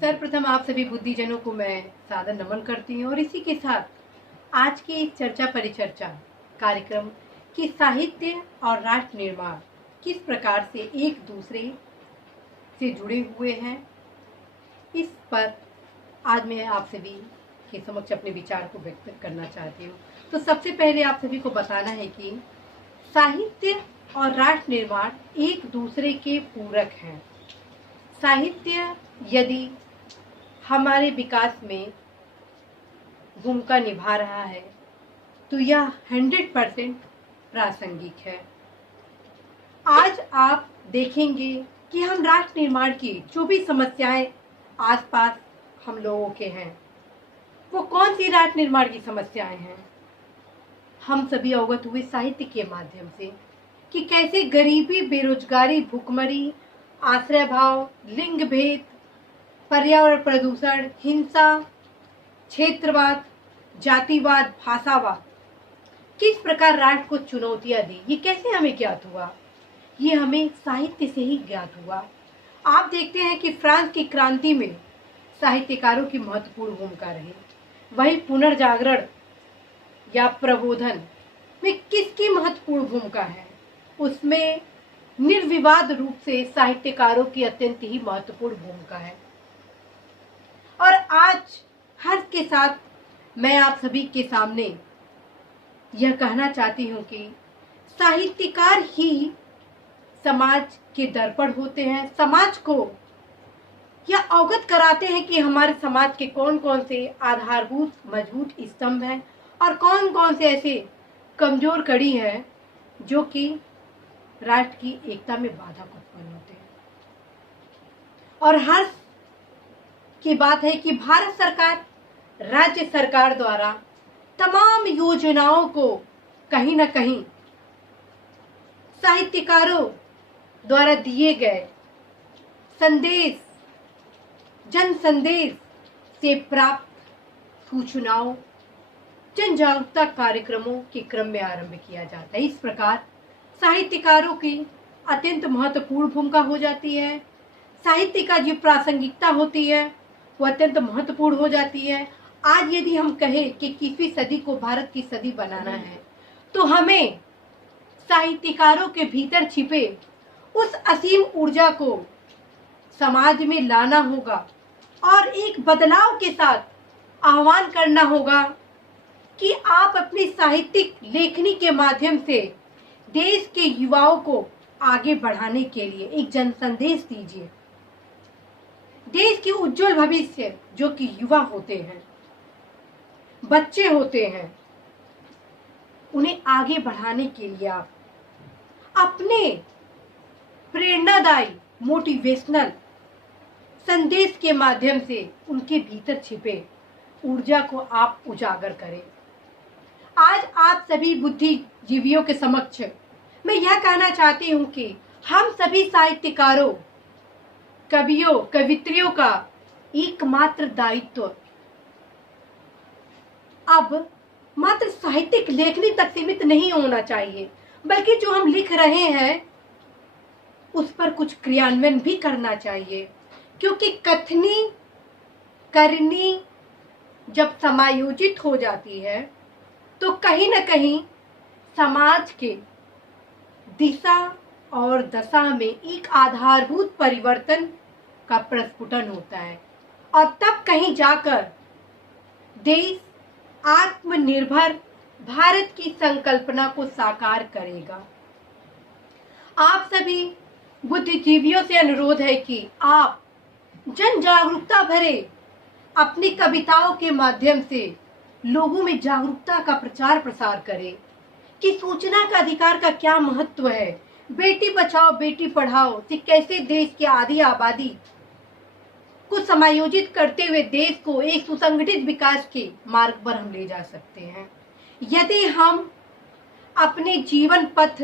सर्वप्रथम आप सभी बुद्धिजनों को मैं सादर नमन करती हूँ और इसी के साथ आज की चर्चा परिचर्चा कार्यक्रम की साहित्य और राष्ट्र निर्माण किस प्रकार से एक दूसरे से जुड़े हुए हैं, इस पर आज मैं आप सभी के समक्ष अपने विचार को व्यक्त करना चाहती हूँ। तो सबसे पहले आप सभी को बताना है कि साहित्य और राष्ट्र निर्माण एक दूसरे के पूरक हैं। साहित्य यदि हमारे विकास में भूमिका निभा रहा है तो यह 100% प्रासंगिक है। आज आप देखेंगे कि हम राष्ट्र निर्माण की जो भी समस्याएं आसपास हम लोगों के हैं, वो कौन सी राष्ट्र निर्माण की समस्याएं हैं। हम सभी अवगत हुए साहित्य के माध्यम से कि कैसे गरीबी, बेरोजगारी, भुखमरी, आश्रय भाव, लिंग भेद, पर्यावरण प्रदूषण, हिंसा, क्षेत्रवाद, जातिवाद, भाषावाद किस प्रकार राष्ट्र को चुनौतियां दी, ये कैसे हमें ज्ञात हुआ। ये हमें साहित्य से ही ज्ञात हुआ। आप देखते हैं कि फ्रांस की क्रांति में साहित्यकारों की महत्वपूर्ण भूमिका रही। वही पुनर्जागरण या प्रबोधन में किसकी महत्वपूर्ण भूमिका है, उसमें निर्विवाद रूप से साहित्यकारों की अत्यंत ही महत्वपूर्ण भूमिका है। और आज हर्ष के साथ मैं आप सभी के सामने यह कहना चाहती हूँ कि साहित्यकार ही समाज के दर्पण होते हैं। समाज को यह अवगत कराते हैं कि हमारे समाज के कौन कौन से आधारभूत मजबूत स्तंभ हैं और कौन कौन से ऐसे कमजोर कड़ी हैं जो कि राष्ट्र की एकता में बाधा उत्पन्न होते हैं। और हर्ष की बात है कि भारत सरकार, राज्य सरकार द्वारा तमाम योजनाओं को कहीं न कहीं साहित्यकारों द्वारा दिए गए संदेश, जन संदेश से प्राप्त सूचनाओं, जन जागरूकता कार्यक्रमों के क्रम में आरंभ किया जाता है। इस प्रकार साहित्यकारों की अत्यंत महत्वपूर्ण भूमिका हो जाती है। साहित्य का जो प्रासंगिकता होती है वो अत्यंत महत्वपूर्ण हो जाती है। आज यदि हम कहें कि 21वीं सदी को भारत की सदी बनाना है तो हमें साहित्यकारों के भीतर छिपे उस असीम ऊर्जा को समाज में लाना होगा और एक बदलाव के साथ आह्वान करना होगा कि आप अपनी साहित्यिक लेखनी के माध्यम से देश के युवाओं को आगे बढ़ाने के लिए एक जन संदेश दीजिए। देश के उज्जवल भविष्य जो कि युवा होते हैं, बच्चे होते हैं, उन्हें आगे बढ़ाने के लिए आप अपने प्रेरणादायी मोटिवेशनल संदेश के माध्यम से उनके भीतर छिपे ऊर्जा को आप उजागर करें। आज आप सभी बुद्धिजीवियों के समक्ष मैं यह कहना चाहती हूं कि हम सभी साहित्यकारों, कवियों, कवित्रियों का एकमात्र दायित्व अब मात्र साहित्यिक लेखनी तक सीमित नहीं होना चाहिए, बल्कि जो हम लिख रहे हैं उस पर कुछ क्रियान्वयन भी करना चाहिए। क्योंकि कथनी करनी जब समायोजित हो जाती है तो कहीं न कहीं समाज के दिशा और दशा में एक आधारभूत परिवर्तन का प्रस्फुटन होता है और तब कहीं जाकर देश आत्मनिर्भर भारत की संकल्पना को साकार करेगा। आप सभी बुद्धिजीवियों से अनुरोध है कि आप जन जागरूकता भरे अपनी कविताओं के माध्यम से लोगों में जागरूकता का प्रचार प्रसार करें कि सूचना का अधिकार का क्या महत्व है, बेटी बचाओ बेटी पढ़ाओ से कैसे देश की आधी आबादी को समायोजित करते हुए देश को एक सुसंगठित विकास के मार्ग पर हम ले जा सकते हैं। यदि हम अपने जीवन पथ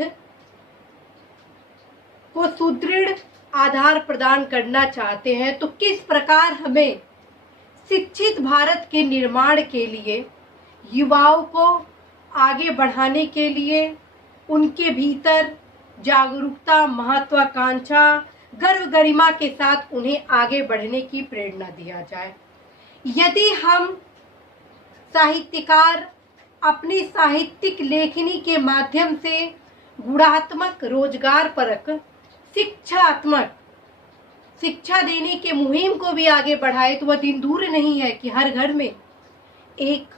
को सुदृढ़ आधार प्रदान करना चाहते हैं तो किस प्रकार हमें शिक्षित भारत के निर्माण के लिए, युवाओं को आगे बढ़ाने के लिए, उनके भीतर जागरूकता, महत्वाकांक्षा, गर्व गरिमा के साथ उन्हें आगे बढ़ने की प्रेरणा दिया जाए। यदि हम साहित्यकार अपनी साहित्यिक लेखनी के माध्यम से गुणात्मक, रोजगार परक, शिक्षा देने के मुहिम को भी आगे बढ़ाए तो वह दिन दूर नहीं है कि हर घर में एक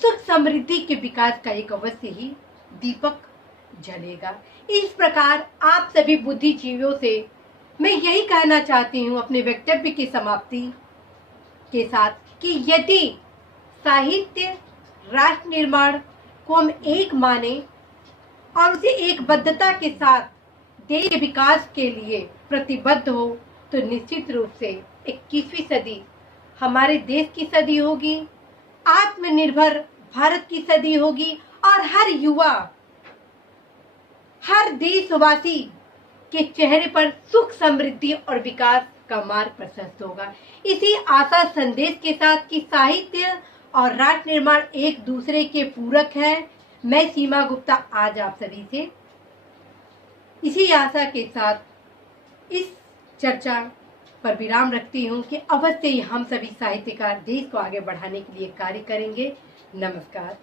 सुख समृद्धि के विकास का एक अवश्य ही दीपक जलेगा। इस प्रकार आप सभी बुद्धिजीवियों से मैं यही कहना चाहती हूँ अपने वक्तव्य की समाप्ति के साथ कि यदि साहित्य राष्ट्र निर्माण को हम एक माने और उसे एक बद्धता के साथ देश के विकास के लिए प्रतिबद्ध हो तो निश्चित रूप से 21वीं सदी हमारे देश की सदी होगी, आत्मनिर्भर भारत की सदी होगी और हर युवा, हर देशवासी के चेहरे पर सुख समृद्धि और विकास का मार्ग प्रशस्त होगा। इसी आशा संदेश के साथ कि साहित्य और राष्ट्र निर्माण एक दूसरे के पूरक है, मैं सीमा गुप्ता आज आप सभी से इसी आशा के साथ इस चर्चा पर विराम रखती हूँ कि अवश्य ही हम सभी साहित्यकार देश को आगे बढ़ाने के लिए कार्य करेंगे। नमस्कार।